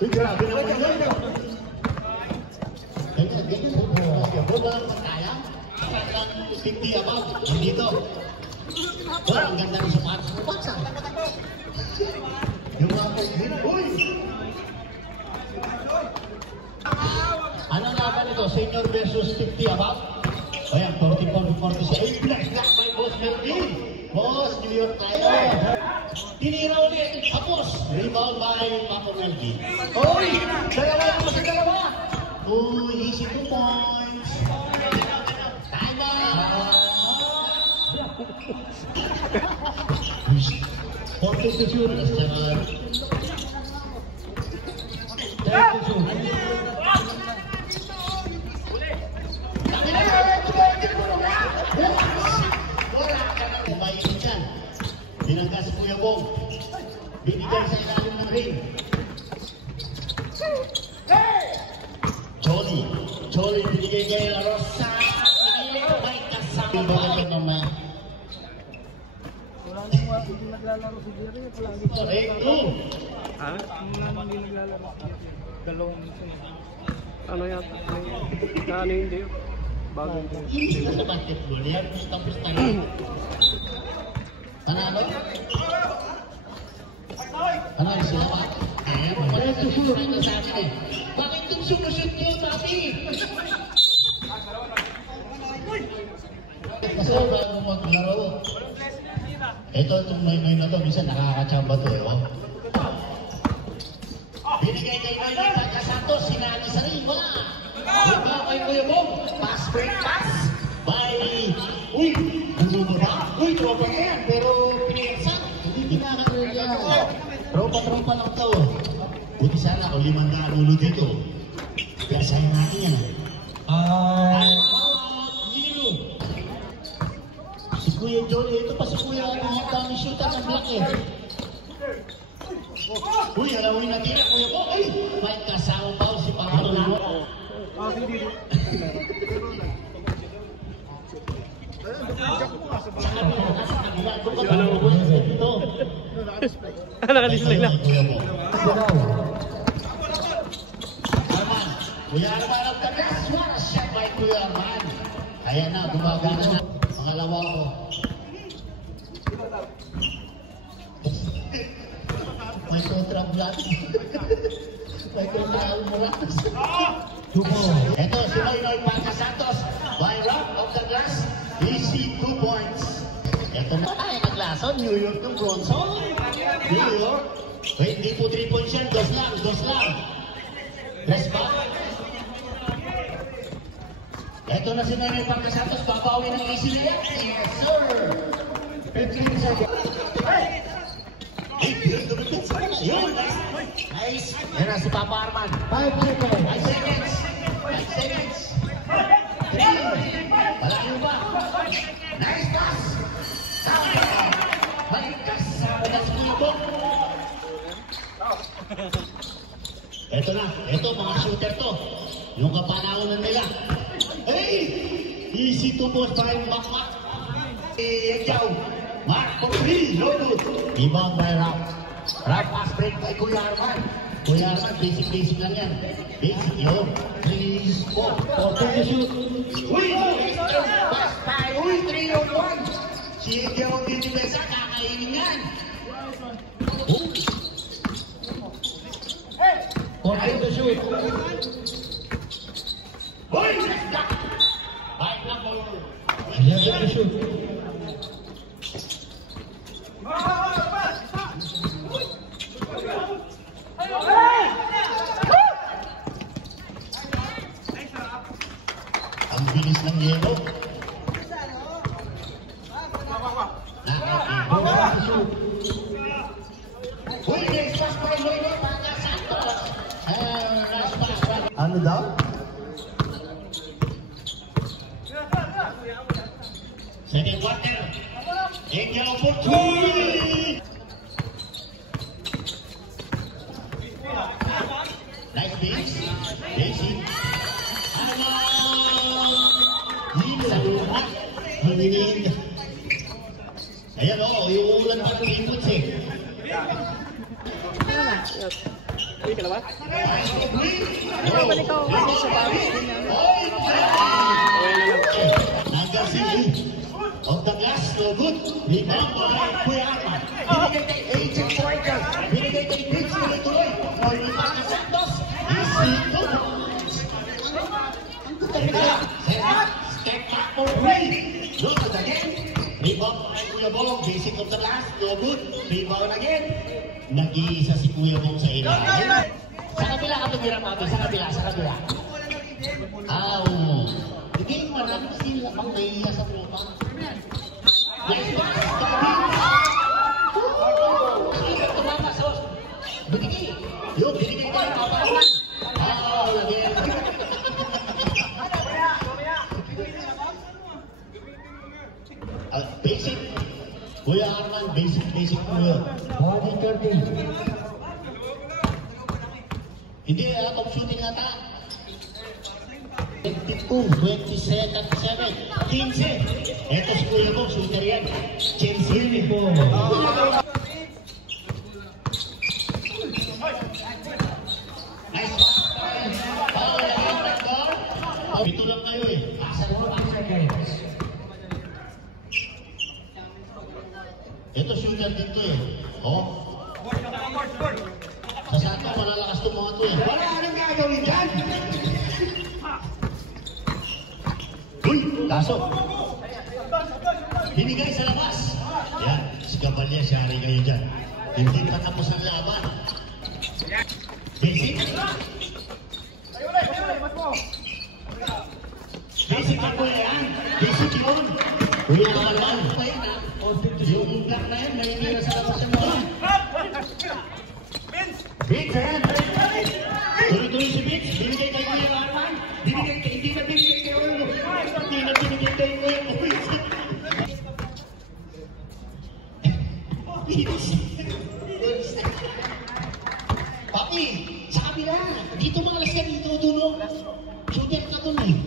Uy, grabe naman yun. Ganyan po. Walang kaya. Parang 50 above. Dito. Wala, ang ganda ng sapatos mo. Baksa. Yung mga pagdin. Uy! Ano laban ito? Senior versus 50 above? Ayan, 44-46. Black by Boss Melvin. Boss, New York tayo. Tinira ulit. Tapos, rebound by Paco Melvin. Uy! Dalawa lang sa dalawa. Uy, easy 2 points. Time out. 40 to shoot. Binangga si Kuya Bong. Binigyan sa ilalim ng ring. Jolly binigay kay Rosa. Pinili ko may kasama. Bakit mama? Wala nang naglalaro si Jerry. Correcto. Ha? Wala nang naglalaro si Jerry. Dalawang minsan. Ano yata? Ano hindi? Bagong hindi. Sila sa basketball. Yan tapos tayo. Panalo? Panalo sila ba? Eh, wala susunod na sa akin eh. Bakit yung sumusut nyo, papi? Kasi bago maglaro. Ito, itong may na to, minsan nakakachamba to eh. Binigay kay Noy Taga Santos, sinali sa rima. Diba kay Kuya Bong? Pass break pass. By... Uy! Ano ba? Uy, tropa na yan. Pero pinagsak. Hindi kinakakaya. Tropa lang to. Buti sana kung 500 ulo dito. Kaya sa'yo natin yan. Nilo. Si Kuya Johnny. Ito pa si Kuya. Ang dami shooter ng black eh. Uy, alawin natin na Kuya Bong. Ay! May kasama pa si Pangalo na. Nakadisplay lang. Kuya Arman of the best one. Shot by Kuya Arman. Ayan na, gumagana na. Pangalawa ko. May kontra vlog. May kontra Almoratas. Ito, si Noy Taga Santos. By round of the glass. Easy 2 points. Ito na tayo naglason. New York ng Bronson. New York. Wait, hindi po 3 points yan. Dos lang. Press back. Ito na si Noy Taga Santos. Babawi ng easy na yan. Yes, sir. 15 seconds. Yun, nice. Yan na si Papa Arman. 5 seconds. 5 seconds. 3. Malayo ba? Nice pass. Balik kasama na si Kuya Bong. Ito na. Ito, mga shooter to. Yung kapanahonan nila. Hey! Easy to post pa yung back. Yaw. Mark for 3. No good. Rebound by Rap. Rap pass break by Kuya Arman. Kuya Arman, basic lang yan. Basic yun. 3, 4 to shoot. Uy! Pass tayo. Uy! 3-on-1. Si Yaw Dinibesa, kakainin yan. 4 to shoot. Uy! Bike lang mo. 11 to shoot. Ang bilis ng yelo. Uy, next pass by Noy Taga Santos. Last pass by... Ano daw? Second quarter. Angel opportunity. Nice base. Basic. Sa lupa. Hanginin. Ayan o, yung ulan pa ng inputs eh. Yes. Uy ka na ba? Ikaw ba ikaw kasi sa baris din yan? Okay na lang. Nagkasili. Of the glass, no good. Rebound by Kuya Arman. Binigay kay AJ Striker. Binigay kay Vince Tuloy. For rebound ni Santos. Isito. Step back for three. Look at again. Rebound by Kuya Bong. Basic of the glass, no good. Rebound again. Nag-iisa si Kuya Bong sa ilalim. Sa kabila ka tumira, Papi. Sa kabila. Hindi, marami kasi lapang naiiya sa tropa. Nice pass! Tumama sa... Binigay! Binigay tayo! Again! Basic! Kuya Arman, basic Kuya. Body curtain. Hindi, out of shooting ata. 22, 27, 15. Ito si Kuya Bong, shooter yan. Chelsea po. Nice pass. Ito lang kayo eh. Ito shooter dito eh. Sa saka malalakas itong mga ito eh. Wala anong gagawin dyan? Laso. Binigay sa labas. Yan, si Cabalya, siyari kayo dyan. Hindi patapos ang laban. Basic. Basic ako yan. Basic yun. Kuya naman. Yung black na yan, nahinira sa labas yung mga. Vince, yan. Tuloy-tuloy si Vince. Binigay kay Kuya Arman. Binigay kay, hindi na binigay kay Ulo. Hindi na binigay kay Kuya Ulo. Papi, sa kabila. Dito malas ka dito, tulong. Shooter ka dun eh.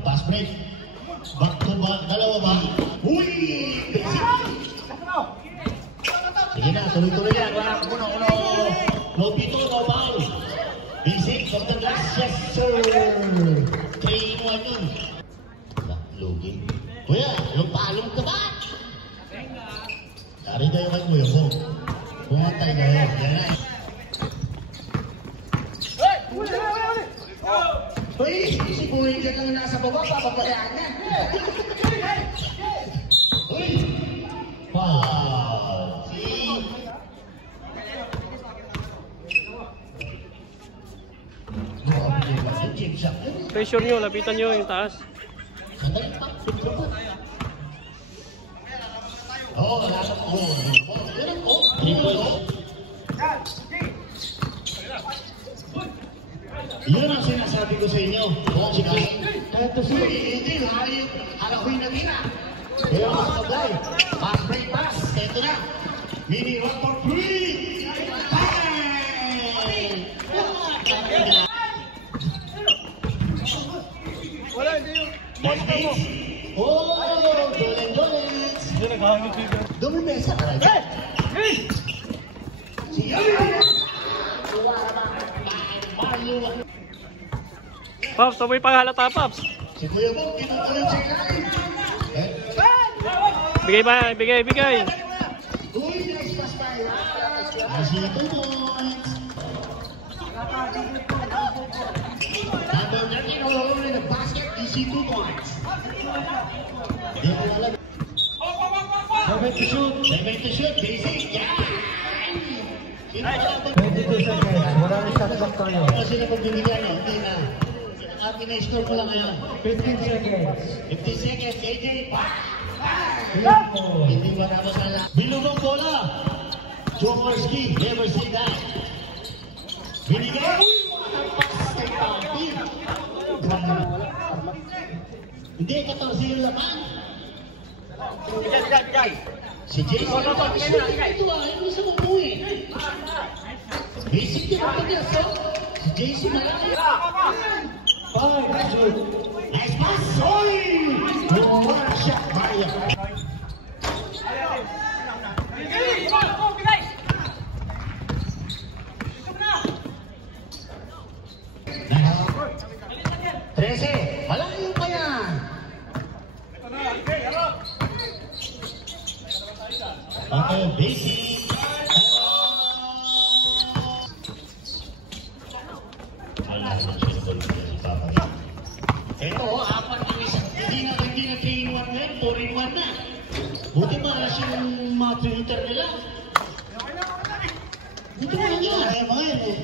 Pass break. Back to back. Dalawa ba? Uy! Sige na, tuloy-tuloy yan. Wala ko muna. No pito, no foul. Basic of the glass. Yes, sir. 3-in-1 yun. Logi. Kuya, palong ka ba? Dari kayo kay Kuya Bong. Pumatay kayo. Yan na. Uy! Si Kuya dyan lang nasa baba. Papabayaan yan. Uy! Wow! See? Pressure nyo, lapitan nyo yung taas. Oo, lalapit ko. Triple. Yun ang sinasabi ko sa inyo. Hindi, harakuin na gina. Pero mas mablay. Pass break pass. Ito na. Mini rock for free. Wala, hindi yung... Oh, Dolens. Hindi naghahanap dito. Dumimesa ka na dyan. Siya. Pops, sabay panghalata, Pops. Si Kuya Bong, kinukulit siya kain. Bigay. Uy, nice pass tayo. I see 2 points. Number 13 all over in the basket. You see 2 points. 7 to shoot. Basic. Yeah. 22 seconds. Wala na shot clock tayo. Kasi na pagbibigyan, hindi na. Pina-score mo lang ngayon. 15 seconds. 50 seconds. AJ, Beautiful. hindi ba na masala? Bilugong bola. Jomarski, never say that. Binigay. Pass kay Papi. Hindi, 14 yung laman. Si Jason. Ito hindi sa mabuhi. Basic din ang pag-asa. Si Jason na lang. Nice pass. Oy! One shot by Okay, basic. Alam mo siya ko si Papa. Ito, apat ang isang. Hindi na 3-in-1 ngayon, 4-in-1 na. Buti ba siyang mga 3-liter nila? Buti ba nga? Ay, mga yan eh.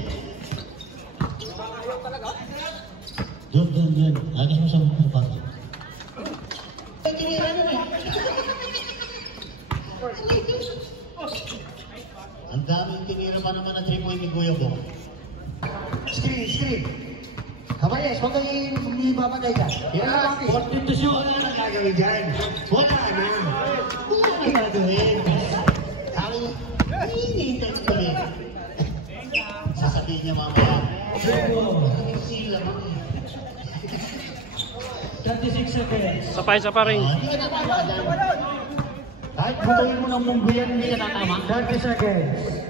Doon. Agis mo sa mga pato. Ay, tinira nun eh. Ang daming tinira pa naman na 3-point ni Kuya Bong. Screen. Kabayes, huwag kayong ibabagay ka. Konstitusyon, wala na gagawin dyan. Wala na. Wala na gagawin. Ang hinihintay ko rin. Sasabihin niya mamaya. Sila mo eh. 36 seconds. Sa pa rin. Hindi ka natama dyan. Kahit butuin mo ng munggo yan, hindi ka natama. 30 seconds.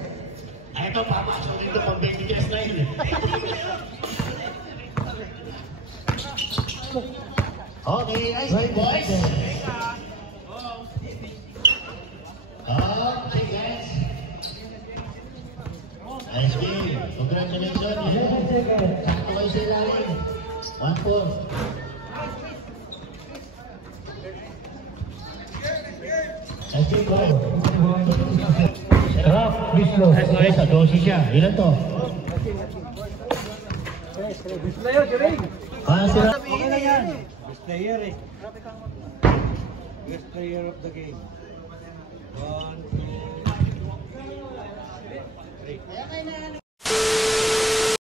Ay, ito, papasok dito pang 23 na yun eh. Okay, nice game, boys. Okay, guys. Nice game. Congratulations. 11 seconds. Sakto kayo sa ilalim. 1-4. Nice game, boys. Rough, Bislo. Nice, sa dosis siya. Ilan to? Sila. Okay na yan. Best player eh. Best player of the game. 1,